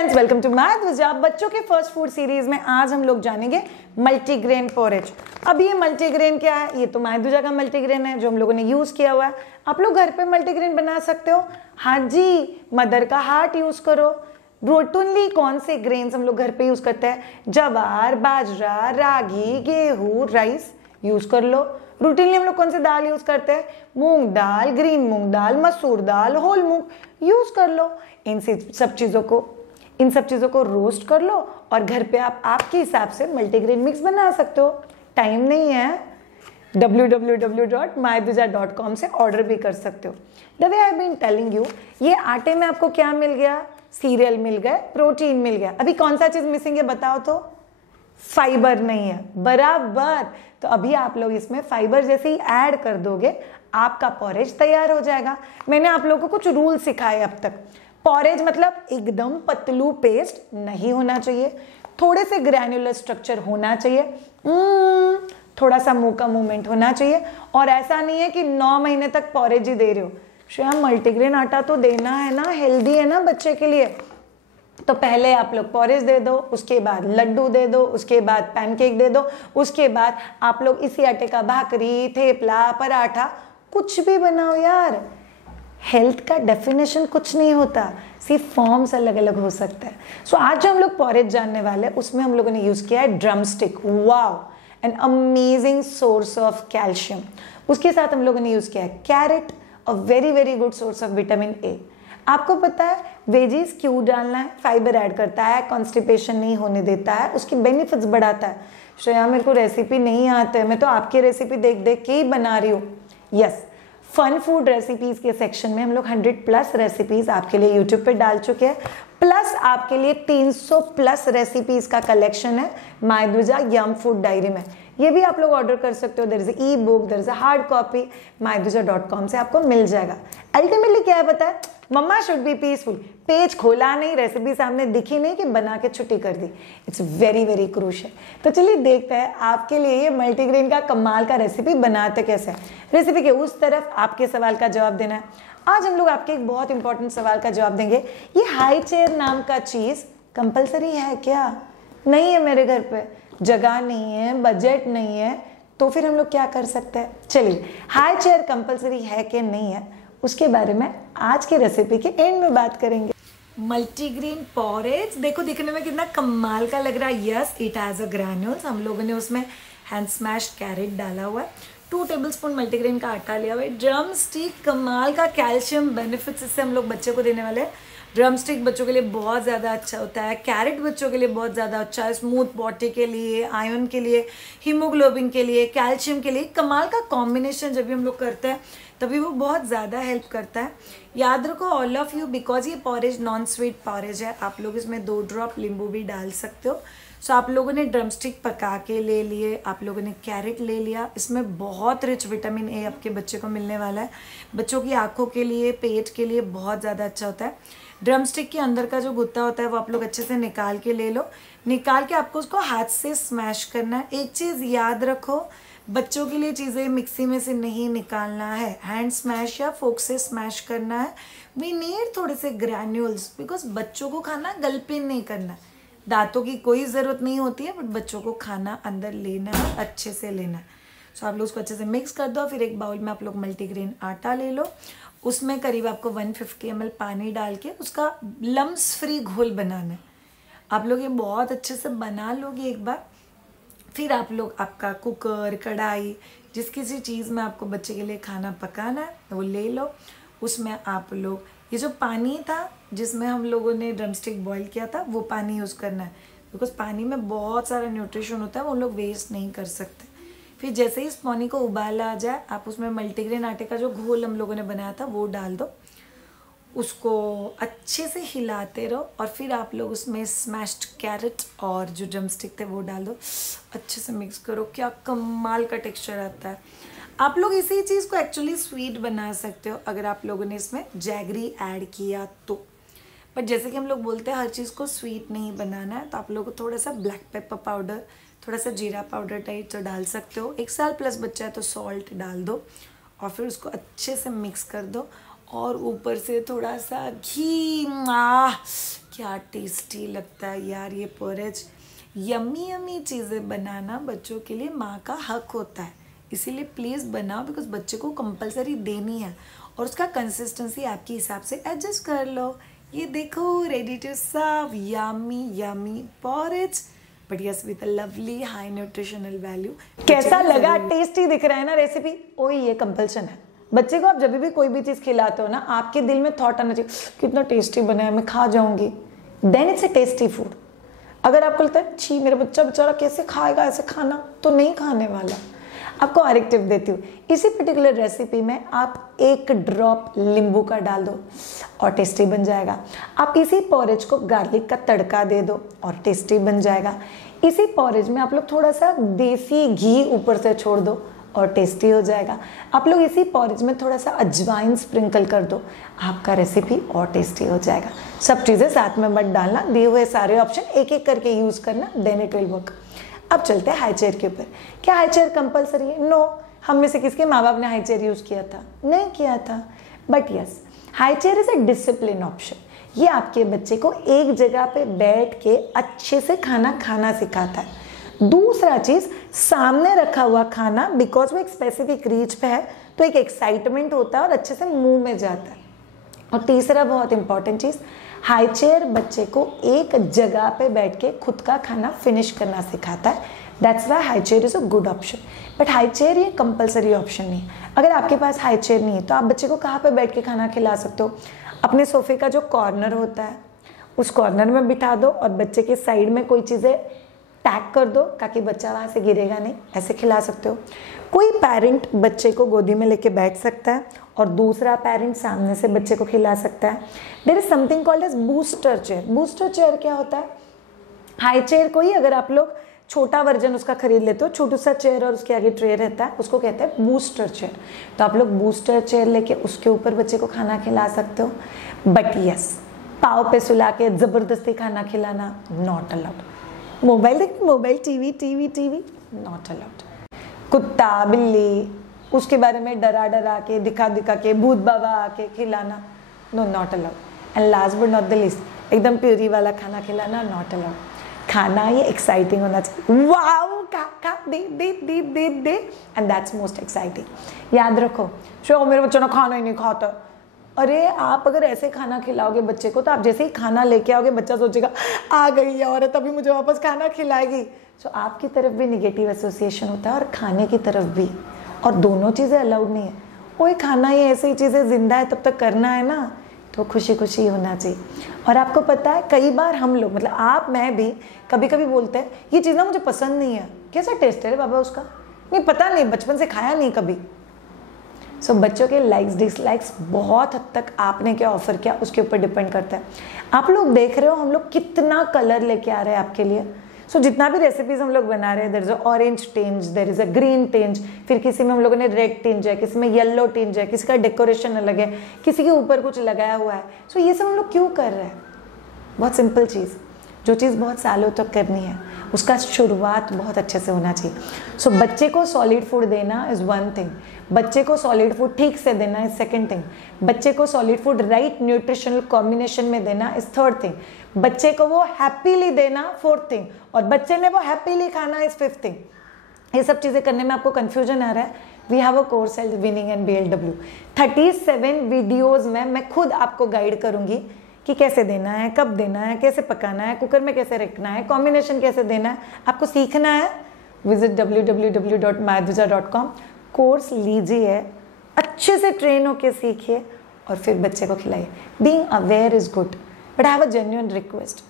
Friends, welcome to my ध्वजा। बच्चों के फर्स्ट फूड सीरीज में आज हम लोग जानेंगे मल्टीग्रेन पोरेज। अब ये मल्टीग्रेन क्या है? ये तो माय ध्वजा का मल्टीग्रेन है जो हम लोगों ने यूज किया हुआ है। आप लोग घर पे मल्टीग्रेन बना सकते हो। हाँ जी, मदर का हार्ट यूज करो। रूटीनली कौन से ग्रेन्स हम लोग घर पे यूज करते हैं? जवार, बाजरा, रागी, गेहूं, राइस यूज कर लो। रूटीनली हम लोग कौन सी दाल यूज करते हैं? मूंग दाल, ग्रीन मूंग दाल, मसूर दाल, होल मूंग यूज कर लो। इन सब चीज़ों को रोस्ट कर लो और घर पे आप आपके हिसाब से मल्टीग्रेन मिक्स बना सकते हो। टाइम नहीं है, www.myduja.com से ऑर्डर भी कर सकते हो। The way I been telling you, ये आटे में आपको क्या मिल गया? सीरियल मिल गए, प्रोटीन मिल गया। अभी कौन सा चीज़ मिसिंग है बताओ तो? फाइबर नहीं है। बराबर। तो अभी आप लोग इसमें फाइबर जैसे ही ऐड कर दोगे, आपका पॉरेज तैयार हो जाएगा। मैंने आप लोगों को कुछ रूल सिखाए अब तक। पॉरेज मतलब एकदम पतलू पेस्ट नहीं होना चाहिए, थोड़े से ग्रैन्युलर स्ट्रक्चर होना चाहिए, थोड़ा सा मुंह का मूवमेंट होना चाहिए। और ऐसा नहीं है कि 9 महीने तक पॉरेज ही दे रहे हो। श्रेया, मल्टीग्रेन आटा तो देना है ना, हेल्दी है ना बच्चे के लिए। तो पहले आप लोग पॉरेज दे दो, उसके बाद लड्डू दे दो, उसके बाद पैनकेक दे दो, उसके बाद आप लोग इसी आटे का भाकरी, थेपला, पराठा कुछ भी बनाओ यार। हेल्थ का डेफिनेशन कुछ नहीं होता, सिर्फ फॉर्म्स अलग अलग हो सकता है। सो आज जो हम लोग पॉरेज जानने वाले हैं उसमें हम लोगों ने यूज किया है drum stick. Wow, an amazing source of calcium. उसके साथ हम लोगों ने यूज किया है carrot, a very very good source of vitamin A. आपको पता है वेजीज क्यों डालना है? फाइबर ऐड करता है, कॉन्स्टिपेशन नहीं होने देता है, उसकी बेनिफिट्स बढ़ाता है। श्रेया, मेरे को रेसिपी नहीं आती है, मैं तो आपकी रेसिपी देख देख के ही बना रही हूँ। यस, फन फूड रेसिपीज के सेक्शन में हम लोग 100+ रेसिपीज आपके लिए यूट्यूब पे डाल चुके हैं। प्लस आपके लिए 300+ रेसिपीज का कलेक्शन है माय ध्वजा यम फूड डायरी में। ये भी आप लोग ऑर्डर कर सकते हो। There is e book, there is a hard copy, myduja.com से आपको मिल जाएगा। अल्टीमेटली क्या है पता है? मम्मा शुड बी पीसफुल। पेज खोला नहीं, रेसिपी सामने दिखी नहीं कि बना के छुट्टी कर दी। It's very very crucial. तो चलिए देखते हैं आपके लिए ये मल्टीग्रेन का कमाल का रेसिपी बनाते कैसे। रेसिपी के उस तरफ आपके सवाल का जवाब देना है। आज हम लोग आपके एक बहुत इंपॉर्टेंट सवाल का जवाब देंगे। ये हाई चेयर नाम का चीज कंपलसरी है क्या? नहीं है, मेरे घर पे जगह नहीं है, बजट नहीं है, तो फिर हम लोग क्या कर सकते हैं? चलिए, हाई चेयर कंपलसरी है कि नहीं है उसके बारे में आज की रेसिपी के एंड में बात करेंगे। मल्टीग्रेन पॉरेज देखो, दिखने में कितना कमाल का लग रहा है। Yes, it has a granules. हम लोगों ने उसमें हैंड स्मैश्ड कैरेट डाला हुआ है, 2 टेबलस्पून मल्टीग्रेन का आटा लिया हुआ है, ड्रम स्टिक, कमाल का कैल्शियम बेनिफिट्स इससे हम लोग बच्चे को देने वाले हैं। ड्रम स्टिक बच्चों के लिए बहुत ज़्यादा अच्छा होता है, कैरेट बच्चों के लिए बहुत ज़्यादा अच्छा है, स्मूथ बॉडी के लिए, आयरन के लिए, हीमोग्लोबिन के लिए, कैल्शियम के लिए। कमाल का कॉम्बिनेशन जब भी हम लोग करते हैं तभी वो बहुत ज़्यादा हेल्प करता है। याद रखो ऑल ऑफ यू, बिकॉज ये पॉरेज नॉन स्वीट पॉरेज है, आप लोग इसमें 2 ड्रॉप नींबू भी डाल सकते हो। सो आप लोगों ने ड्रम स्टिक पका के ले लिए, आप लोगों ने कैरेट ले लिया। इसमें बहुत रिच विटामिन ए आपके बच्चे को मिलने वाला है। बच्चों की आंखों के लिए, पेट के लिए बहुत ज़्यादा अच्छा होता है। ड्रम स्टिक के अंदर का जो गुत्ता होता है वो आप लोग अच्छे से निकाल के ले लो। निकाल के आपको उसको हाथ से स्मैश करना है। एक चीज़ याद रखो, बच्चों के लिए चीज़ें मिक्सी में से नहीं निकालना है, हैंड स्मैश या फोक से स्मैश करना है। वी नीड थोड़े से ग्रैन्यूल्स, बिकॉज बच्चों को खाना गलपिन नहीं करना है। दांतों की कोई ज़रूरत नहीं होती है, बट बच्चों को खाना अंदर लेना है, अच्छे से लेना है। सो आप लोग उसको अच्छे से मिक्स कर दो। फिर एक बाउल में आप लोग मल्टीग्रेन आटा ले लो, उसमें करीब आपको 150 ml पानी डाल के उसका लम्स फ्री घोल बनाना है। आप लोग ये बहुत अच्छे से बना लोगे एक बार। फिर आप लोग आपका कुकर, कढ़ाई, जिस किसी चीज़ में आपको बच्चे के लिए खाना पकाना है वो ले लो। उसमें आप लोग ये जो पानी था जिसमें हम लोगों ने ड्रम स्टिक बॉईल किया था वो पानी यूज़ करना है, बिकॉज पानी में बहुत सारा न्यूट्रिशन होता है, वो लोग वेस्ट नहीं कर सकते। फिर जैसे ही इस पानी को उबाल आ जाए, आप उसमें मल्टीग्रेन आटे का जो घोल हम लोगों ने बनाया था वो डाल दो, उसको अच्छे से हिलाते रहो। और फिर आप लोग उसमें स्मैश्ड कैरेट और जो ड्रम स्टिक थे वो डाल दो, अच्छे से मिक्स करो। क्या कमाल का टेक्सचर आता है। आप लोग इसी चीज़ को एक्चुअली स्वीट बना सकते हो अगर आप लोगों ने इसमें जैगरी ऐड किया तो। बट जैसे कि हम लोग बोलते हैं हर चीज़ को स्वीट नहीं बनाना है, तो आप लोग को थोड़ा सा ब्लैक पेपर पाउडर, थोड़ा सा जीरा पाउडर टाइप तो डाल सकते हो। 1 साल प्लस बच्चा है तो सॉल्ट डाल दो और फिर उसको अच्छे से मिक्स कर दो। और ऊपर से थोड़ा सा घी, क्या टेस्टी लगता है यार ये पोरेज। यम्मी यम्मी चीज़ें बनाना बच्चों के लिए माँ का हक होता है, इसीलिए प्लीज़ बनाओ, बिकॉज बच्चे को कंपलसरी देनी है और उसका कंसिस्टेंसी आपके हिसाब से एडजस्ट कर लो। ये देखो ready to serve yummy yummy porridge, but yes with a lovely high nutritional value. कैसा लगा? टेस्टी दिख रहा है ना रेसिपी? ओए ये कंपल्सन है। बच्चे को आप जब भी कोई भी चीज़ खिलाते हो ना, आपके दिल में थॉट आना चाहिए कितना टेस्टी बना है, मैं खा जाऊंगी, then it's a tasty food. अगर आपको लगता है छी मेरा बच्चा बेचारा कैसे खाएगा ऐसे खाना, तो नहीं खाने वाला। आपको और एक टिप देती हूँ, इसी पर्टिकुलर रेसिपी में आप 1 ड्रॉप नींबू का डाल दो और टेस्टी बन जाएगा। आप इसी पॉरेज को गार्लिक का तड़का दे दो और टेस्टी बन जाएगा। इसी पॉरेज में आप लोग थोड़ा सा देसी घी ऊपर से छोड़ दो और टेस्टी हो जाएगा। आप लोग इसी पॉरेज में थोड़ा सा अजवाइन स्प्रिंकल कर दो, आपका रेसिपी और टेस्टी हो जाएगा। सब चीज़ें साथ में मत डालना, दिए हुए सारे ऑप्शन एक एक करके यूज़ करना, देन इट विल वर्क। अब चलते हैं हाई चेयर के ऊपर। क्या हाई चेयर कंपलसरी है? नो। हम में से किसके माँ बाप ने हाई चेयर यूज़ किया था? नहीं किया था। But yes, high chair is a discipline option. ये आपके बच्चे को एक जगह पे बैठ के अच्छे से खाना खाना सिखाता है। दूसरा चीज, सामने रखा हुआ खाना, बिकॉज वो एक स्पेसिफिक रीच पे है तो एक एक्साइटमेंट होता है और अच्छे से मुंह में जाता है। और तीसरा बहुत इंपॉर्टेंट चीज, हाई चेयर बच्चे को एक जगह पे बैठ के खुद का खाना फिनिश करना सिखाता है। That's why high chair is a good option. But high chair ये कंपलसरी ऑप्शन नहीं है। अगर आपके पास हाई चेयर नहीं है तो आप बच्चे को कहाँ पे बैठ के खाना खिला सकते हो? अपने सोफे का जो कॉर्नर होता है उस कॉर्नर में बिठा दो और बच्चे के साइड में कोई चीज़ें टैग कर दो ताकि बच्चा वहाँ से गिरेगा नहीं, ऐसे खिला सकते हो। कोई पेरेंट बच्चे को गोदी में लेके बैठ सकता है और दूसरा पेरेंट सामने से बच्चे को खिला सकता है। There is something called as booster chair. Booster chair क्या होता है? हाई चेयर को ही अगर आप लोग छोटा वर्जन उसका खरीद लेते हो, छोटू सा चेयर और उसके आगे ट्रे रहता है, उसको कहते हैं बूस्टर चेयर। तो आप लोग बूस्टर चेयर लेके उसके ऊपर बच्चे को खाना खिला सकते हो। बट यस, पाँव पे सुला के जबरदस्ती खाना खिलाना नॉट अलाउड। मोबाइल देख, मोबाइल, टीवी नॉट अलाउड। कुत्ता बिल्ली उसके बारे में डरा डरा के दिखा के भूत बाबा आके खिलाना, no not allowed. And last but not the least, एकदम प्योरी वाला खाना खिलाना नॉट अलाउड। खाना ये एक्साइटिंग होना चाहिए। वाओ खा दे एंड दैट्स मोस्ट एक्साइटिंग। याद रखो, शो मेरे बच्चों ने खाना ही नहीं खाता। अरे आप अगर ऐसे खाना खिलाओगे बच्चे को तो आप जैसे ही खाना लेके आओगे बच्चा सोचेगा आ गई है औरत अभी मुझे वापस खाना खिलाएगी। सो आपकी तरफ भी निगेटिव एसोसिएशन होता है और खाने की तरफ भी, और दोनों चीज़ें अलाउड नहीं है। कोई खाना ही ऐसी चीज़ें जिंदा है तब तक करना है ना, तो खुशी खुशी होना चाहिए। और आपको पता है कई बार हम लोग, मतलब आप मैं भी कभी कभी बोलते हैं ये चीज़ ना मुझे पसंद नहीं है। कैसा टेस्ट है बाबा उसका? नहीं पता नहीं, बचपन से खाया नहीं कभी। सो बच्चों के लाइक्स डिसलाइक्स बहुत हद तक आपने क्या ऑफर किया उसके ऊपर डिपेंड करता है। आप लोग देख रहे हो हम लोग कितना कलर लेके आ रहे हैं आपके लिए। सो जितना भी रेसिपीज हम लोग बना रहे हैं, there is a orange tinge, there is a green tinge, फिर किसी में हम लोगों ने रेड टिंज है, किसी में येलो टिंज है, किसी का डेकोरेशन अलग है, किसी के ऊपर कुछ लगाया हुआ है। सो ये सब हम लोग क्यों कर रहे हैं? बहुत सिंपल चीज़, जो चीज़ बहुत सालों तक करनी है उसका शुरुआत बहुत अच्छे से होना चाहिए। सो बच्चे को सॉलिड फूड देना इज़ वन थिंग, बच्चे को सॉलिड फूड ठीक से देना इज सेकंड थिंग, बच्चे को solid food right nutritional combination में देना इज थर्ड थिंग, बच्चे को वो हैप्पीली देना फोर्थ थिंग, और बच्चे ने वो हैप्पीली खाना इज फिफ्थ थिंग। ये सब चीज़ें करने में आपको कन्फ्यूजन आ रहा है? We have a course health winning and BLW 37 videos में मैं खुद आपको गाइड करूँगी कि कैसे देना है, कब देना है, कैसे पकाना है, कुकर में कैसे रखना है, कॉम्बिनेशन कैसे देना है। आपको सीखना है, विजिट www.mayaduja.com, कोर्स लीजिए, अच्छे से ट्रेन होके सीखिए और फिर बच्चे को खिलाइए। Being aware is good, but I have a genuine request,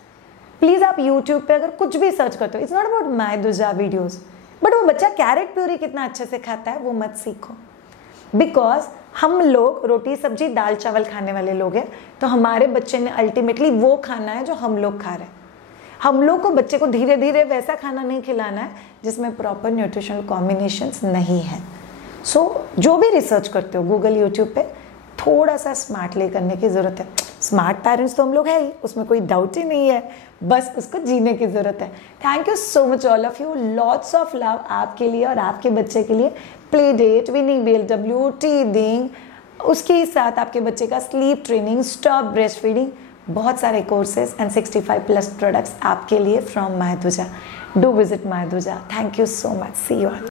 please आप यूट्यूब पे अगर कुछ भी सर्च करते हो, इट्स नॉट अबाउट मायदुजा वीडियोज़, बट वो बच्चा कैरेट प्यूरी कितना अच्छे से खाता है वो मत सीखो। बिकॉज हम लोग रोटी सब्जी दाल चावल खाने वाले लोग हैं, तो हमारे बच्चे ने अल्टीमेटली वो खाना है जो हम लोग खा रहे हैं। हम लोग को बच्चे को धीरे धीरे वैसा खाना नहीं खिलाना है जिसमें प्रॉपर न्यूट्रिशनल कॉम्बिनेशंस नहीं है। सो जो भी रिसर्च करते हो गूगल यूट्यूब पे, थोड़ा सा स्मार्टली करने की ज़रूरत है। स्मार्ट पेरेंट्स तो हम लोग है ही, उसमें कोई डाउट ही नहीं है, बस उसको जीने की ज़रूरत है। Thank you so much all of you, lots of love आपके लिए और आपके बच्चे के लिए। Play date, weaning BLW, teething, उसके साथ आपके बच्चे का sleep training, stop breast feeding, बहुत सारे कोर्सेज एंड 65 प्लस प्रोडक्ट्स आपके लिए फ्रॉम माहितुजा. डू विजिट माहितुजा. Thank you so much. See you all.